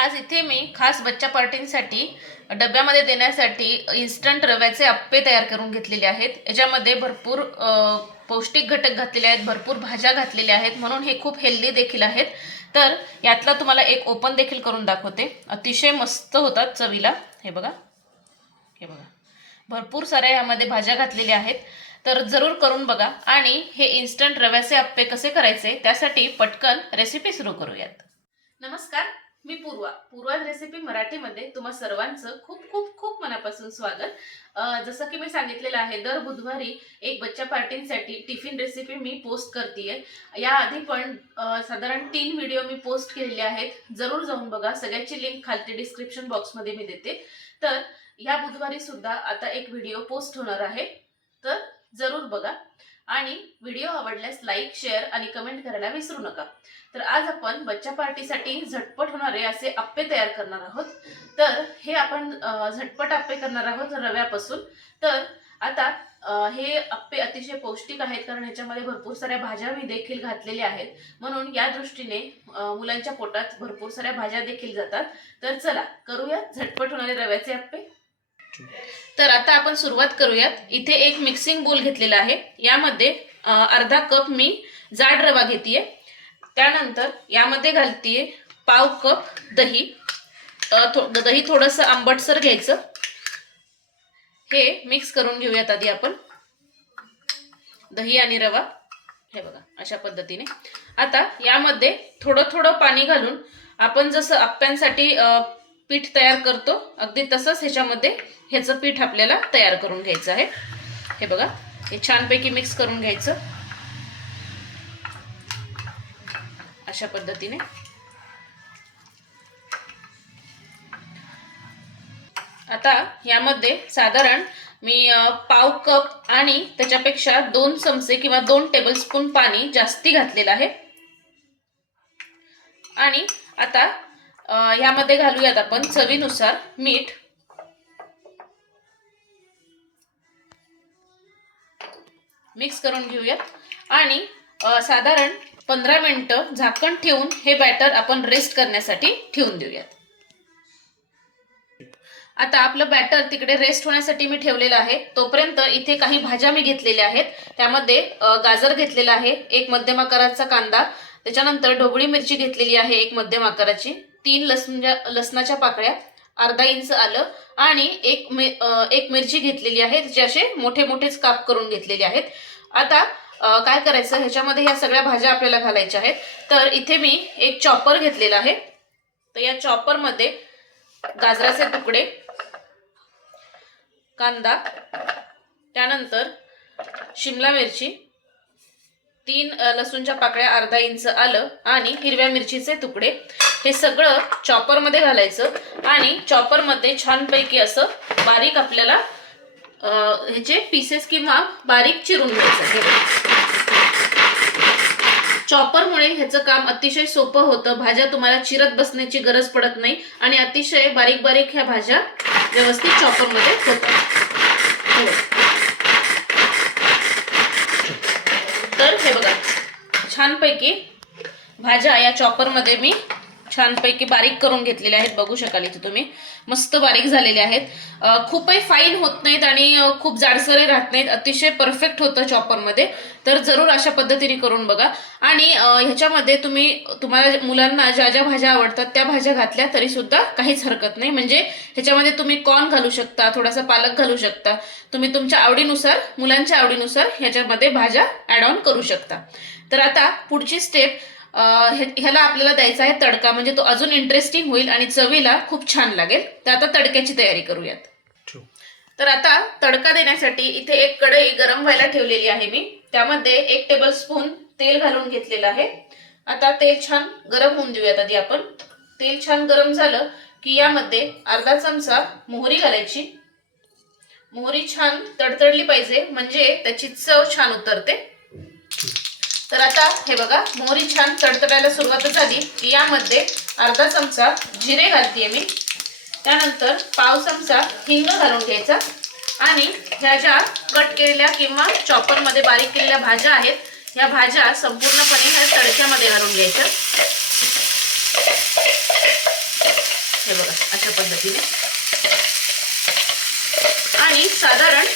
आज इथे मी खास बच्चा पार्टींसाठी डब्यामध्ये देण्यासाठी इन्स्टंट रव्याचे अप्पे तयार करून घेतलेले आहेत. याच्यामध्ये भरपूर पौष्टिक घटक घातलेले आहेत भरपूर भाज्या घातलेल्या आहेत. म्हणून हे खूप हेल्दी देखील आहेत. तर यातला तुम्हाला एक ओपन देखील करून दाखवते. अतिशय मस्त होतात चवीला. हे बघा. हे बघा. भरपूर साऱ्या यामध्ये भाज्या घातलेल्या आहेत. तर जरूर करून बघा. आणि हे इन्स्टंट रव्याचे अप्पे कसे करायचे त्यासाठी पटकन रेसिपी सुरू करूयात. नमस्कार. मी पूर्वा पूर्वाज रेसिपी मराठीमध्ये तुम्हा सर्वांचं खूप खूप खूप मनापासून स्वागत. जसं की मी सांगितलेलं आहे दर बुधवारी एक बच्चा पार्टींसाठी टिफिन रेसिपी मी पोस्ट करते याआधी पण साधारण तीन व्हिडिओ मी पोस्ट केलेले आहेत. जरूर जाऊन बघा. सगळ्याची लिंक खालती डिस्क्रिप्शन बॉक्समध्ये मी देते. तर या बुधवारी सुद्धा आता एक व्हिडिओ पोस्ट होणार आहे. तर जरूर बघा. आणि व्हिडिओ आवडल्यास लाईक शेअर आणि कमेंट करायला विसरू नका. तर आज आपण बच्चा पार्टीसाठी झटपट होणारे असे अप्पे तयार करणार आहोत. तर हे आपण झटपट अप्पे करणार आहोत रव्यापासून. तर आता हे अप्पे अतिशय पौष्टिक आहेत कारण ह्याच्यामध्ये भरपूर साऱ्या भाज्या मी देखील घातलेल्या आहेत. म्हणून या दृष्टीने मुलांच्या पोटात भरपूर साऱ्या भाज्या देखील जातात. तर चला करूया झटपट होणारे रव्याचे अप्पे तर आता आपण सुरुवात करूयात. इथे एक मिक्सिंग बोल घेतलेला आहे. यामध्ये अर्धा कप मी जाड रवा घेतेय. त्यानंतर यामध्ये घालतीये पाव कप दही. थो दही थोडंसं आंबटसर घ्यायचं. हे मिक्स करून घेऊयात आधी आपण. दही आणि रवा. हे बघा अशा पद्धतीने. आता यामध्ये थोडं थोडं पाणी घालून आपण जसं आप्प्यांसाठी पीठ तयार करतो. अगदी तसंच ह्याच्यामध्ये ह्याचं पीठ आपल्याला तयार करून घ्यायचं आहे. हे बघा हे छानपैकी मिक्स करून घ्यायचं. अशा पद्धतीने. आता यामध्ये साधारण मी पाव कप आणि त्याच्यापेक्षा दोन चमचे किंवा दोन टेबलस्पून पाणी जास्ती घातलेलं आहे. आणि आता ह्यामध्ये घालूयात आपण चवीनुसार मीठ. मिक्स करून घेऊयात. आणि साधारण पंधरा मिनटं झाकण ठेवून हे बॅटर आपण रेस्ट करण्यासाठी ठेवून देऊयात. आता आपलं बॅटर तिकडे रेस्ट होण्यासाठी मी ठेवलेलं आहे. तोपर्यंत इथे काही भाज्या मी घेतलेल्या आहेत. त्यामध्ये गाजर घेतलेला आहे एक मध्यम आकाराचा कांदा त्याच्यानंतर ढोबळी मिरची घेतलेली आहे एक मध्यम आकाराची. तीन लसण लसणाच्या पाकळ्या अर्धा इंच आलं आणि एक मि एक मिरची घेतलेली आहे जे असे मोठे मोठेच काप करून घेतलेले आहेत. आता काय करायचं ह्याच्यामध्ये ह्या सगळ्या भाज्या आपल्याला घालायच्या आहेत. तर इथे मी एक चॉपर घेतलेला आहे. तर या चॉपरमध्ये गाजराचे तुकडे कांदा त्यानंतर शिमला मिरची तीन लसूणच्या पाकळ्या अर्धा इंच आलं आणि हिरव्या मिरचीचे तुकडे. हे सगळं चॉपरमध्ये घालायचं आणि चॉपरमध्ये छानपैकी असं बारीक आपल्याला ह्याचे पीसेस किंवा बारीक चिरून घ्यायचं हे चॉपरमुळे ह्याचं काम अतिशय सोपं होतं. भाज्या तुम्हाला चिरत बसण्याची गरज पडत नाही आणि अतिशय बारीक बारीक ह्या भाज्या व्यवस्थित चॉपरमध्ये होतात. हो. तर हे बघा. छानपैकी भाज्या या चॉपरमध्ये मी छानपैकी बारीक करून घेतलेले आहेत. बघू शकाल इथे तुम्ही. मस्त बारीक झालेले आहेत. खूपही फाईन होत नाहीत आणि खूप जाडसरही राहत नाहीत. अतिशय परफेक्ट होतं चॉपरमध्ये तर जरूर अशा पद्धतीने करून बघा. आणि ह्याच्यामध्ये तुम्ही तुम्हाला मुलांना ज्या ज्या भाज्या आवडतात त्या भाज्या घातल्या तरी सुद्धा काहीच हरकत नाही. म्हणजे ह्याच्यामध्ये तुम्ही कॉर्न घालू शकता थोडासा पालक घालू शकता. तुम्ही तुमच्या आवडीनुसार मुलांच्या आवडीनुसार ह्याच्यामध्ये भाज्या ऍड ऑन करू शकता. तर आता पुढची स्टेप ह्याला आपल्याला द्यायचा आहे तडका म्हणजे तो अजून इंटरेस्टिंग होईल आणि चवीला खूप छान लागेल. तर आता तडक्याची तयारी करूयात. तर आता तडका देण्यासाठी इथे एक कढई गरम व्हायला ठेवलेली आहे मी. त्यामध्ये एक टेबल स्पून तेल घालून घेतलेलं आहे. आता तेल छान गरम होऊन देऊयात आधी आपण. तेल छान गरम झालं की यामध्ये अर्धा चमचा मोहरी घालायची. मोहरी छान तडतडली पाहिजे म्हणजे त्याची चव छान उतरते. तर आता हे बघा मोहरी छान तडतडायला सुरुवात झाली. की यामध्ये अर्धा चमचा जिरे घालते मी. त्यानंतर पाव चमचा हिंग घालून घ्यायचा. आणि ह्या ज्या कट केलेल्या किंवा चॉपरमध्ये बारीक केलेल्या भाज्या आहेत ह्या भाज्या संपूर्णपणे ह्या तडक्यामध्ये घालून घ्यायच्या. हे बघा अशा पद्धतीने. आणि साधारण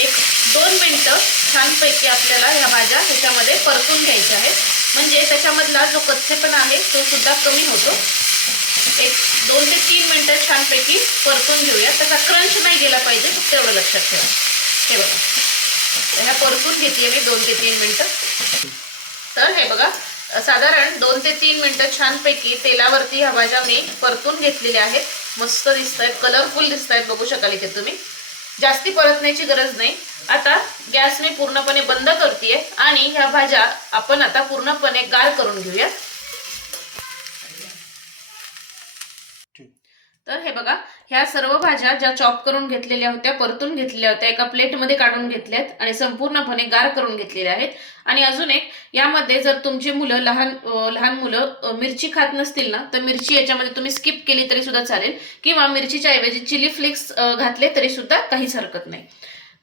एक दोन मिनटं छानपैकी आपल्याला ह्या भाज्या ह्याच्यामध्ये परतून घ्यायच्या आहेत. म्हणजे त्याच्यामधला जो कच्चेपणा आहे तो सुद्धा कमी होतो. एक दोन ते तीन मिनटं छानपैकी परतून घेऊया. त्याचा क्रंच नाही गेला पाहिजे फक्त एवढं लक्षात ठेवा. हे बघा. ह्या परतून घेतली मी दोन ते तीन मिनटं. तर हे बघा साधारण दोन ते तीन मिनटं छानपैकी तेलावरती ह्या भाज्या मी परतून घेतलेल्या आहेत. मस्त दिसत आहेत कलरफुल दिसत आहेत बघू शकाल इथे तुम्ही. जास्ती परतण्याची गरज नाही. आता गॅस मी पूर्णपणे बंद करते आणि ह्या भाज्या आपण आता पूर्णपणे गार करून घेऊया. तर हे बघा ह्या सर्व भाज्या ज्या चॉप करून घेतलेल्या होत्या परतून घेतलेल्या होत्या एका प्लेटमध्ये काढून घेतल्यात आणि संपूर्णपणे गार करून घेतलेल्या आहेत. आणि अजून एक यामध्ये जर तुमची मुलं लहान लहान मुलं मिरची खात नसतील ना तर मिरची याच्यामध्ये तुम्ही स्किप केली तरी सुद्धा चालेल. किंवा मिरचीच्या ऐवजी चिली फ्लेक्स घातले तरी सुद्धा काहीच हरकत नाही.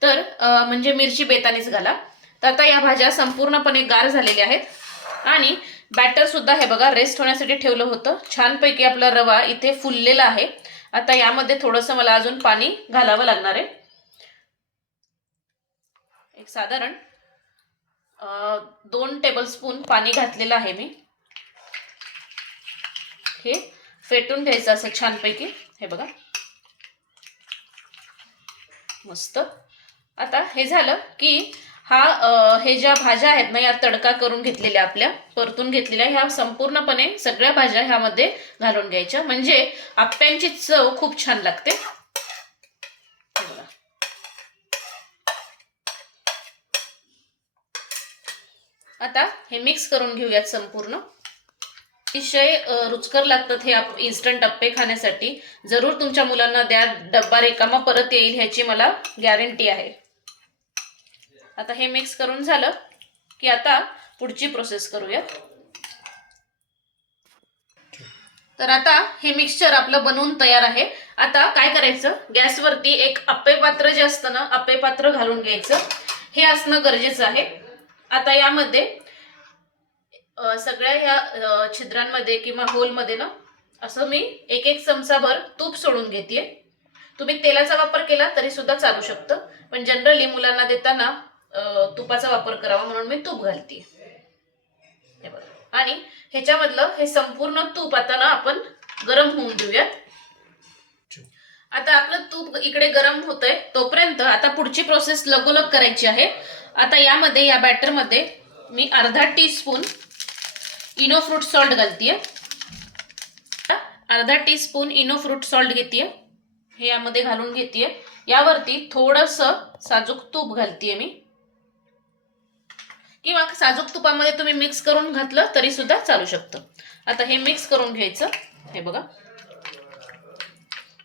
तर म्हणजे मिरची बेतानीच घाला. तर आता या भाज्या संपूर्णपणे गार झालेल्या आहेत. आणि बॅटर सुद्धा हे बघा रेस्ट होण्यासाठी ठेवलं होतं. छानपैकी आपला रवा इथे फुललेला आहे. आता यामध्ये थोडंसं मला अजून पाणी घालावं लागणार आहे. एक साधारण दोन टेबलस्पून पाणी घातलेलं आहे मी. हे फेटून घ्यायचं असं छानपैकी. हे बघा. मस्त. आता हे झालं की हा हे ज्या भाज्या आहेत ना या तडका करून घेतलेल्या आपल्या परतून घेतलेल्या ह्या संपूर्णपणे सगळ्या भाज्या ह्यामध्ये घालून घ्यायच्या. म्हणजे आप्यांची चव खूप छान लागते. आता हे मिक्स करून घेऊयात संपूर्ण. अतिशय रुचकर लागतात हे आप इन्स्टंट अप्पे खाण्यासाठी. जरूर तुमच्या मुलांना द्या डब्बा रिकामा परत येईल ह्याची मला गॅरंटी आहे. आता हे मिक्स करून झालं की आता पुढची प्रोसेस करूयात. तर आता हे मिक्सचर आपलं बनवून तयार आहे. आता काय करायचं? गॅसवरती एक अप्पे पात्र जे असतं ना अप्पे पात्र घालून घ्यायचं. हे असणं गरजेचं आहे. आता यामध्ये सगळ्या ह्या छिद्रांमध्ये किंवा होलमध्ये ना असं मी एक एक चमचाभर तूप सोडून घेते तुम्ही तेलाचा वापर केला तरी सुद्धा चालू शकतं. पण जनरली मुलांना देताना तुपाचा वापर करावा म्हणून मी तूप घालते हे बघा. आणि ह्याच्यामधलं हे संपूर्ण तूप आता ना आपण गरम होऊन देऊयात. आता आपलं तूप इकडे गरम होतंय तोपर्यंत आता पुढची प्रोसेस लगोलग करायची आहे. आता यामध्ये या बॅटरमध्ये मी अर्धा teaspoon Eno fruit salt घालतीये. अर्धा teaspoon Eno fruit salt घेतीये. हे यामध्ये घालून घेतीये. यावरती थोडस साजूक तूप घालतीये मी. किंवा साजूक तुपामध्ये तुम्ही मिक्स करून घातलं तरी सुद्धा चालू शकतं. आता हे मिक्स करून घ्यायचं. हे बघा.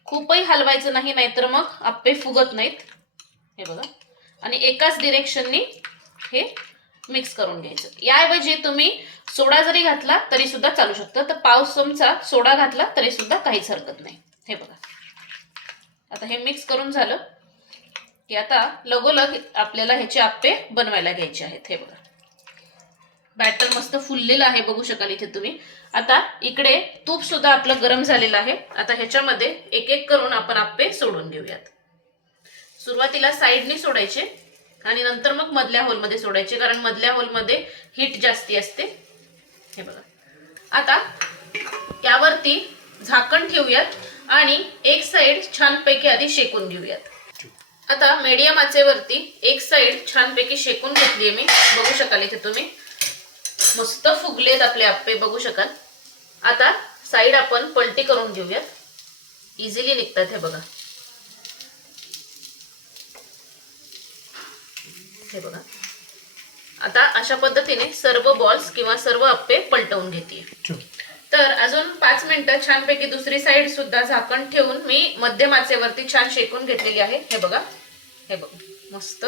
खूपही हलवायचं नाही नाहीतर मग आप्पे फुगत नाहीत. हे बघा. आणि एकाच डिरेक्शननी हे मिक्स करून घ्यायचं. याऐवजी तुम्ही सोडा जरी घातला तरी सुद्धा चालू शकतं. तर पाव चमचा सोडा घातला तरी सुद्धा काहीच हरकत नाही. हे बघा. आता हे मिक्स करून झालं की आता लगोलग आपल्याला ह्याचे आप्पे बनवायला घ्यायचे आहेत. हे बघा. बॅटर मस्त फुललेलं आहे बघू शकाल इथे तुम्ही. आता इकडे तूप सुद्धा आपलं गरम झालेलं आहे. आता ह्याच्यामध्ये एक एक करून आपण आप्पे सोडून घेऊयात सुरुवातीला साईडने सोडायचे आणि नंतर मग मधल्या होलमध्ये सोडायचे कारण मधल्या होलमध्ये हीट जास्ती असते. हे बघा. आता यावरती झाकण ठेवूयात आणि एक साईड छानपैकी आधी शेकून घेऊयात. आता मीडियम आचेवरती एक साईड छानपैकी शेकून घेतली मी. बघू शकाल इथे तुम्ही. मस्त फुगलेत आपले आप्पे बघू शकाल. आता साईड आपण पलटी करून घेऊयात. इझिली निघतात हे बघा. हे बघा. आता अशा पद्धतीने सर्व बॉल्स किंवा सर्व अप्पे पलटवून घेते तर अजून पाच मिनिटं छानपैकी दुसरी साईड सुद्धा झाकण ठेवून मी मध्यम आचेवरती छान शेकून घेतलेली आहे. हे बघा. हे बघ. मस्त.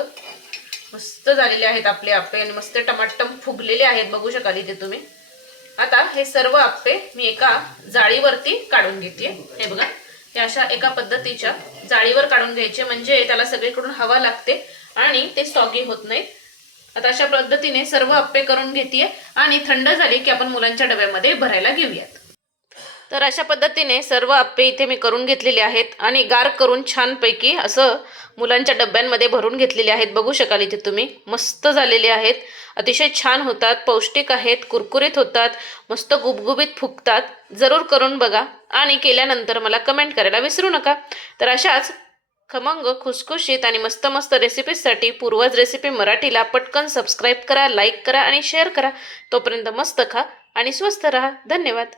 मस्त झालेले आहेत आपले आप्पे आणि मस्त टमाटम फुगलेले आहेत. बघू शकाल इथे तुम्ही. आता हे सर्व आप्पे मी एका जाळीवरती काढून घेते. हे बघा हे अशा एका पद्धतीच्या जाळीवर काढून घ्यायचे. म्हणजे त्याला सगळीकडून हवा लागते आणि ते सॉगी होत नाहीत. आता अशा पद्धतीने सर्व आप्पे करून घेते आणि थंड झाली की आपण मुलांच्या डब्यामध्ये भरायला घेऊयात. तर अशा पद्धतीने सर्व आप्पे इथे मी करून घेतलेले आहेत आणि गार करून छानपैकी असं मुलांच्या डब्यांमध्ये भरून घेतलेले आहेत. बघू शकाल इथे तुम्ही. मस्त झालेले आहेत. अतिशय छान होतात. पौष्टिक आहेत. कुरकुरीत होतात. मस्त गुबगुबीत फुगतात. जरूर करून बघा. आणि केल्यानंतर मला कमेंट करायला विसरू नका. तर अशाच खमंग खुसखुशीत आणि मस्त मस्त रेसिपीजसाठी पूर्वज रेसिपी मराठीला पटकन सबस्क्राईब करा लाईक करा आणि शेअर करा. तोपर्यंत मस्त खा आणि स्वस्त राहा. धन्यवाद.